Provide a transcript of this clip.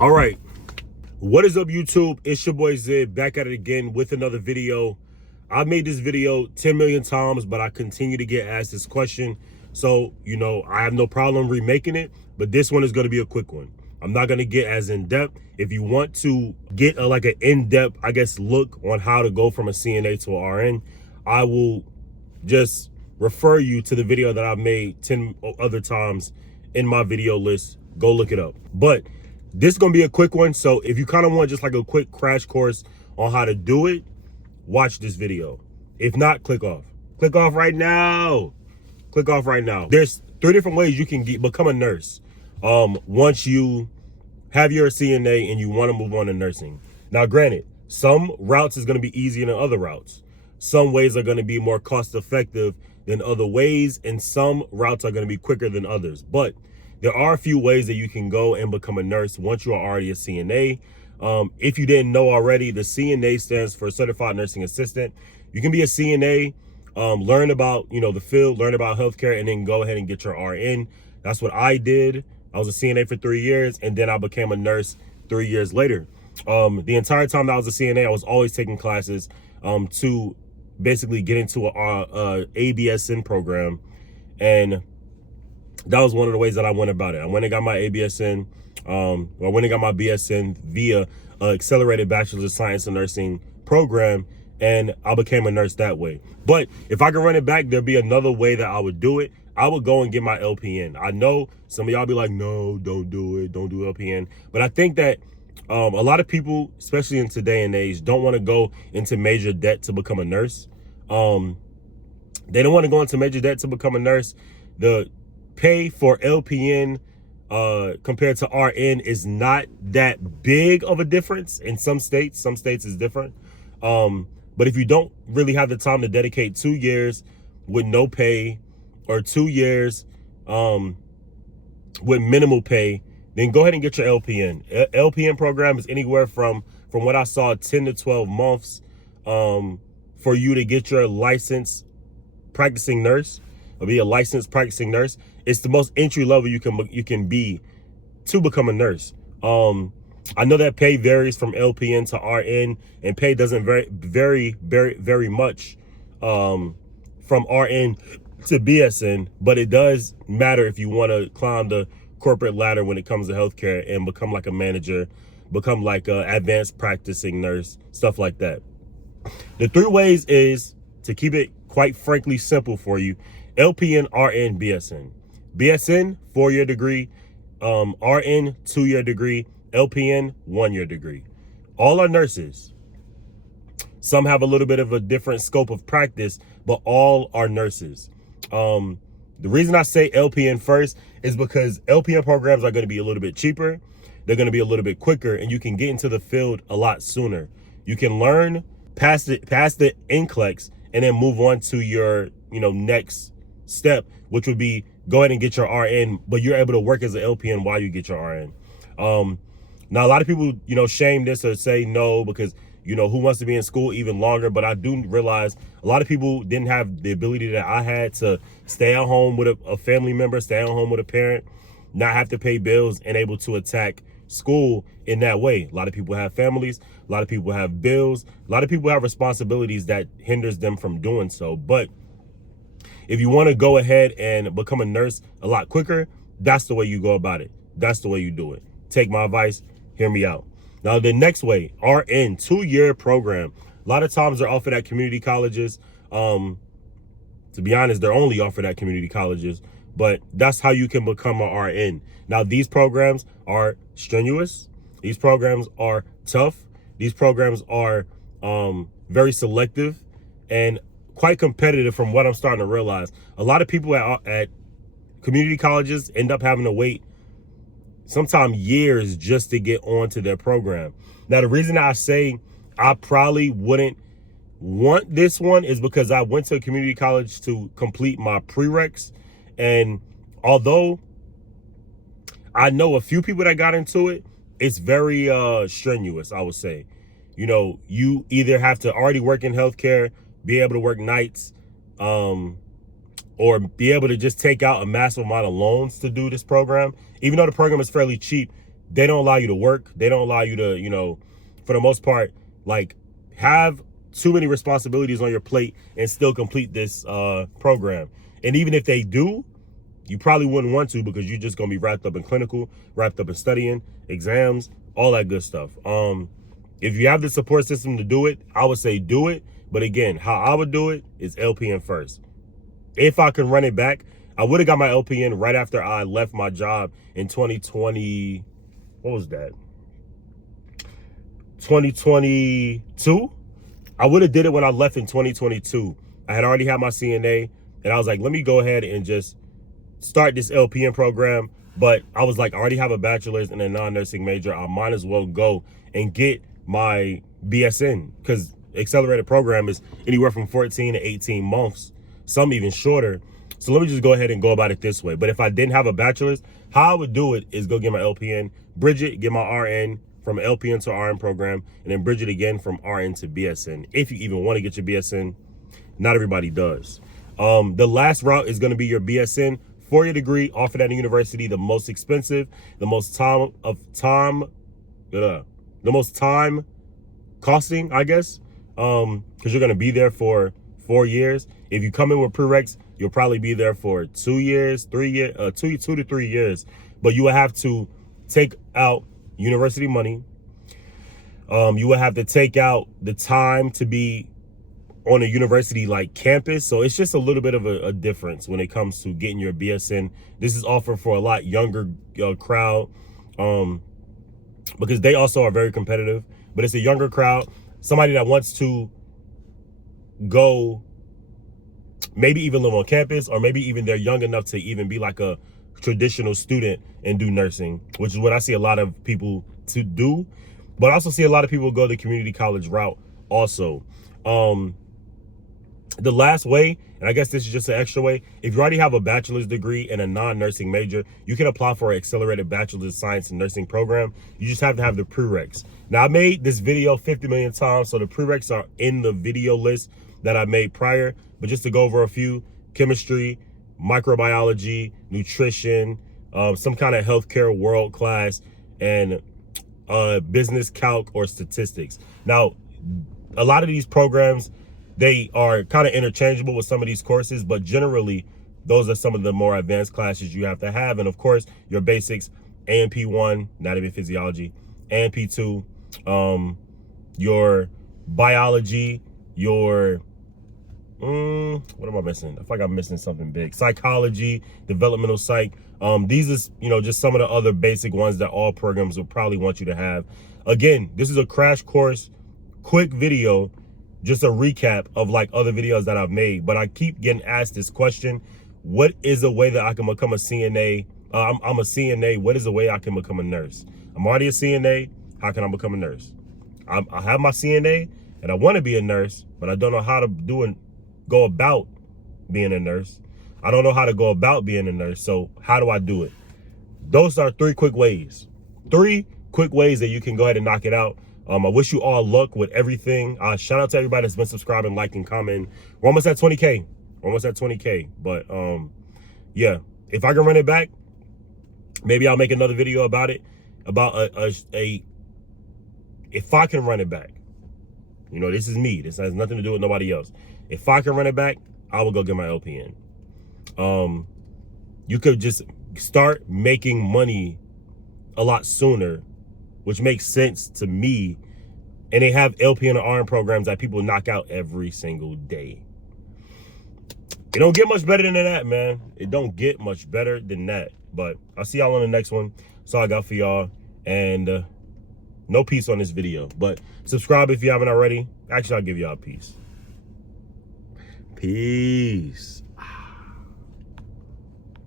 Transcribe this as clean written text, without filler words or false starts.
All right, what is up, YouTube? It's your boy Zid, back at it again with another video. I've made this video 10 million times, but I continue to get asked this question. So, I have no problem remaking it, but this one is going to be a quick one. I'm not going to get as in-depth. If you want to get like an in-depth, look on how to go from a CNA to an RN, I will just refer you to the video that I've made 10 other times in my video list. Go look it up. But this is going to be a quick one. So if you kind of want just like a quick crash course on how to do it, watch this video. If not, click off. Click off right now. Click off right now. There's 3 different ways you can become a nurse. Once you have your CNA and you want to move on to nursing. Now, granted, some routes is going to be easier than other routes. Some ways are going to be more cost effective than other ways, and some routes are going to be quicker than others. But there are a few ways that you can go and become a nurse once you are already a CNA. If you didn't know already, the CNA stands for Certified Nursing Assistant. You can be a CNA, learn about, the field, learn about healthcare, and then go ahead and get your RN. That's what I did. I was a CNA for 3 years, and then I became a nurse 3 years later. The entire time that I was a CNA, I was always taking classes to basically get into a BSN program, and that was one of the ways that I went about it. I went and got my BSN via Accelerated Bachelor's of Science in Nursing program, and I became a nurse that way. But if I could run it back, there'd be another way that I would do it. I would go and get my LPN. I know some of y'all be like, no, don't do it. Don't do LPN. But I think that a lot of people, especially in today and age, don't want to go into major debt to become a nurse. They don't want to go into major debt to become a nurse. The pay for LPN compared to RN is not that big of a difference in some states. Some states is different. But if you don't really have the time to dedicate 2 years with no pay, or 2 years with minimal pay, then go ahead and get your LPN. LPN program is anywhere from what I saw, 10 to 12 months for you to get your licensed practicing nurse, or be a licensed practicing nurse. It's the most entry level you can be to become a nurse. I know that pay varies from LPN to RN, and pay doesn't very much from RN to BSN, but it does matter if you want to climb the corporate ladder when it comes to healthcare and become like a manager, become like a advanced practicing nurse, stuff like that. The 3 ways is, to keep it quite frankly simple for you: LPN, RN, BSN. BSN, 4-year degree. RN, 2-year degree. LPN, 1-year degree. All are nurses. Some have a little bit of a different scope of practice, but all are nurses. The reason I say LPN first is because LPN programs are going to be a little bit cheaper. They're going to be a little bit quicker, and you can get into the field a lot sooner. You can learn past the NCLEX and then move on to your, next step, which would be go ahead and get your RN, but you're able to work as an LPN while you get your RN. Now, a lot of people, shame this or say no because, who wants to be in school even longer? But I do realize a lot of people didn't have the ability that I had to stay at home with a family member, stay at home with a parent, not have to pay bills, and able to attack school in that way. A lot of people have families, a lot of people have bills, a lot of people have responsibilities that hinders them from doing so. But if you want to go ahead and become a nurse a lot quicker, that's the way you go about it. That's the way you do it. Take my advice, hear me out. Now, the next way, RN, 2-year program. A lot of times they're offered at community colleges. To be honest, they're only offered at community colleges, but that's how you can become an RN. Now, these programs are strenuous. These programs are tough. These programs are very selective and quite competitive from what I'm starting to realize. A lot of people at community colleges end up having to wait sometimes years just to get onto their program. Now, the reason I say I probably wouldn't want this one is because I went to a community college to complete my prereqs. And although I know a few people that got into it, it's very strenuous, I would say. You either have to already work in healthcare, be able to work nights, or be able to just take out a massive amount of loans to do this program. Even though the program is fairly cheap, they don't allow you to work. They don't allow you to, you know, for the most part, like, have too many responsibilities on your plate and still complete this program. And even if they do, you probably wouldn't want to, because you're just going to be wrapped up in clinical, wrapped up in studying, exams, all that good stuff. If you have the support system to do it, I would say do it. But again, how I would do it is LPN first. If I can run it back, I would have got my LPN right after I left my job in 2020. What was that? 2022. I would have did it when I left in 2022. I had already had my CNA, and I was like, let me go ahead and just start this LPN program. But I was like, I already have a bachelor's in a non-nursing major. I might as well go and get my BSN, because accelerated program is anywhere from 14 to 18 months, some even shorter. So let me just go ahead and go about it this way. But if I didn't have a bachelor's, how I would do it is go get my LPN, bridge it, get my RN from LPN to RN program, and then bridge it again from RN to BSN. If you even want to get your BSN, not everybody does. The last route is going to be your BSN, 4-year degree offered at a university, the most expensive, the most time costing, I guess, because you're going to be there for 4 years. If you come in with prereqs, you'll probably be there for 2 years, 3 years, 2 to 3 years. But you will have to take out university money. You will have to take out the time to be on a university like campus. So it's just a little bit of a difference when it comes to getting your BSN. This is offered for a lot younger crowd, because they also are very competitive, but it's a younger crowd, somebody that wants to go, maybe even live on campus, or maybe even they're young enough to even be like a traditional student and do nursing, which is what I see a lot of people to do. But I also see a lot of people go the community college route also. The last way, and I guess this is just an extra way, if you already have a bachelor's degree in a non-nursing major, you can apply for an accelerated bachelor's of science and nursing program. You just have to have the prereqs. Now, I made this video 50 million times, so the prereqs are in the video list that I made prior. But just to go over a few: chemistry, microbiology, nutrition, some kind of healthcare world class, and business calc or statistics. Now, a lot of these programs, they are kind of interchangeable with some of these courses, but generally those are some of the more advanced classes you have to have. And of course, your basics, ANP1, anatomy and physiology, ANP2, your biology, your what am I missing? I feel like I'm missing something big. Psychology, developmental psych. These is, you know, just some of the other basic ones that all programs will probably want you to have. Again, this is a crash course, quick video, just a recap of like other videos that I've made. But I keep getting asked this question: what is a way that I can become a CNA? I'm a CNA. What is a way I can become a nurse? I'm already a CNA. How can I become a nurse? I have my CNA and I want to be a nurse, but I don't know how to go about being a nurse. I don't know how to go about being a nurse. So how do I do it? Those are 3 quick ways. 3 quick ways that you can go ahead and knock it out. I wish you all luck with everything. Shout out to everybody that's been subscribing, liking, commenting. We're almost at 20K. We're almost at 20K. But yeah, if I can run it back, maybe I'll make another video about it. About if I can run it back. You know, this is me. This has nothing to do with nobody else. If I can run it back, I will go get my LPN. You could just start making money a lot sooner, which makes sense to me. And they have LPN and RN programs that people knock out every single day. It don't get much better than that, man. It don't get much better than that. But I'll see y'all on the next one. That's all I got for y'all. And no peace on this video. But subscribe if you haven't already. Actually, I'll give y'all a peace. Peace.